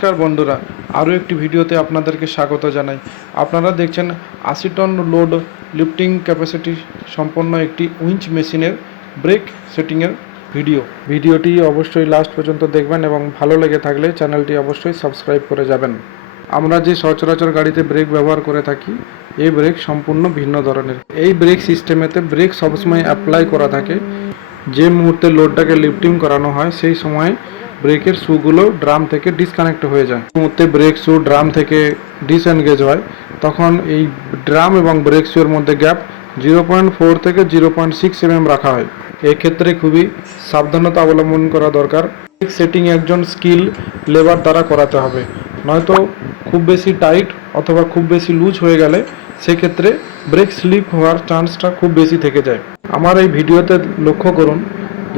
নমস্কার বন্ধুরা, আরও একটি ভিডিওতে আপনাদেরকে স্বাগত জানাই। আপনারা দেখছেন 80 টন লোড লিফটিং ক্যাপাসিটি সম্পন্ন একটি উইঞ্চ মেশিনের ব্রেক সেটিংয়ের ভিডিওটি অবশ্যই লাস্ট পর্যন্ত দেখবেন এবং ভালো লেগে থাকলে চ্যানেলটি অবশ্যই সাবস্ক্রাইব করে যাবেন। আমরা যে সচরাচর গাড়িতে ব্রেক ব্যবহার করে থাকি, এই ব্রেক সম্পূর্ণ ভিন্ন ধরনের। এই ব্রেক সিস্টেমেতে ব্রেক সবসময় অ্যাপ্লাই করা থাকে। যে মুহূর্তে লোডটাকে লিফটিং করানো হয় সেই সময় ব্রেকের শুগুলো ড্রাম থেকে ডিসকানেক্ট হয়ে যায়। মুহূর্তে ব্রেক শু ড্রাম থেকে ডিসএনগেজ হয়, তখন এই ড্রাম এবং ব্রেক শুয়ের মধ্যে গ্যাপ 0.4 থেকে 0.6 mm রাখা হয়। এক্ষেত্রে খুবই সাবধানতা অবলম্বন করা দরকার। ব্রেক সেটিং একজন স্কিল লেবার দ্বারা করাতে হবে, নয়তো খুব বেশি টাইট অথবা খুব বেশি লুজ হয়ে গেলে সেক্ষেত্রে ব্রেক স্লিপ হওয়ার চান্সটা খুব বেশি থেকে যায়। আমার এই ভিডিওতে লক্ষ্য করুন,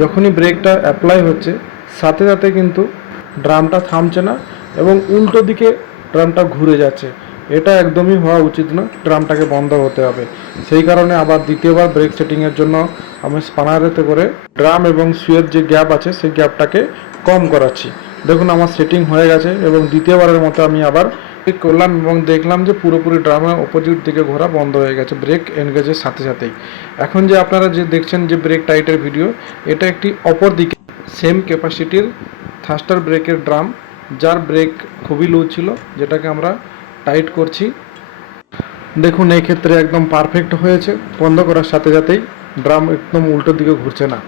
যখনই ব্রেকটা অ্যাপ্লাই হচ্ছে সাথে সাথে কিন্তু ড্রামটা থামছে না এবং উল্টো দিকে ড্রামটা ঘুরে যাচ্ছে। এটা একদমই হওয়া উচিত না, ড্রামটাকে বন্ধ হতে হবে। সেই কারণে আবার দ্বিতীয়বার ব্রেক সেটিংয়ের জন্য আমি স্পানারেতে করে ড্রাম এবং সুয়ের যে গ্যাপ আছে সেই গ্যাপটাকে কম করাচ্ছি। দেখুন আমার সেটিং হয়ে গেছে এবং দ্বিতীয়বারের মতো আমি আবার করলাম এবং দেখলাম যে পুরোপুরি ড্রামের অপোজিট দিকে ঘোরা বন্ধ হয়ে গেছে ব্রেক এনগেজের সাথে সাথেই। এখন যে আপনারা যে দেখছেন যে ব্রেক টাইটের ভিডিও, এটা একটি অপর দিকে সেম ক্যাপাসিটির থাস্টার ব্রেকের ড্রাম, যার ব্রেক খুবই লুজ ছিল, যেটাকে আমরা টাইট করছি। দেখুন এই ক্ষেত্রে একদম পারফেক্ট হয়েছে, বন্ধ করার সাথে সাথেই ড্রাম একদম উল্টো দিকে ঘুরছে না।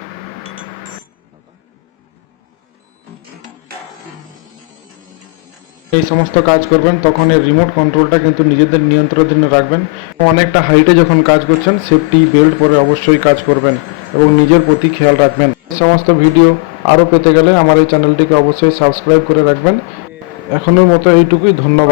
এই সমস্ত কাজ করবেন তখন এর রিমোট কন্ট্রোলটা কিন্তু নিজেদের নিয়ন্ত্রণাধীন রাখবেন। অনেকটা হাইটে যখন কাজ করছেন সেফটি বেল্ট পরে অবশ্যই কাজ করবেন এবং নিজের প্রতি খেয়াল রাখবেন। এই সমস্ত ভিডিও আরও পেতে গেলে আমার এই চ্যানেলটিকে অবশ্যই সাবস্ক্রাইব করে রাখবেন। এখনের মতো এইটুকুই, ধন্যবাদ।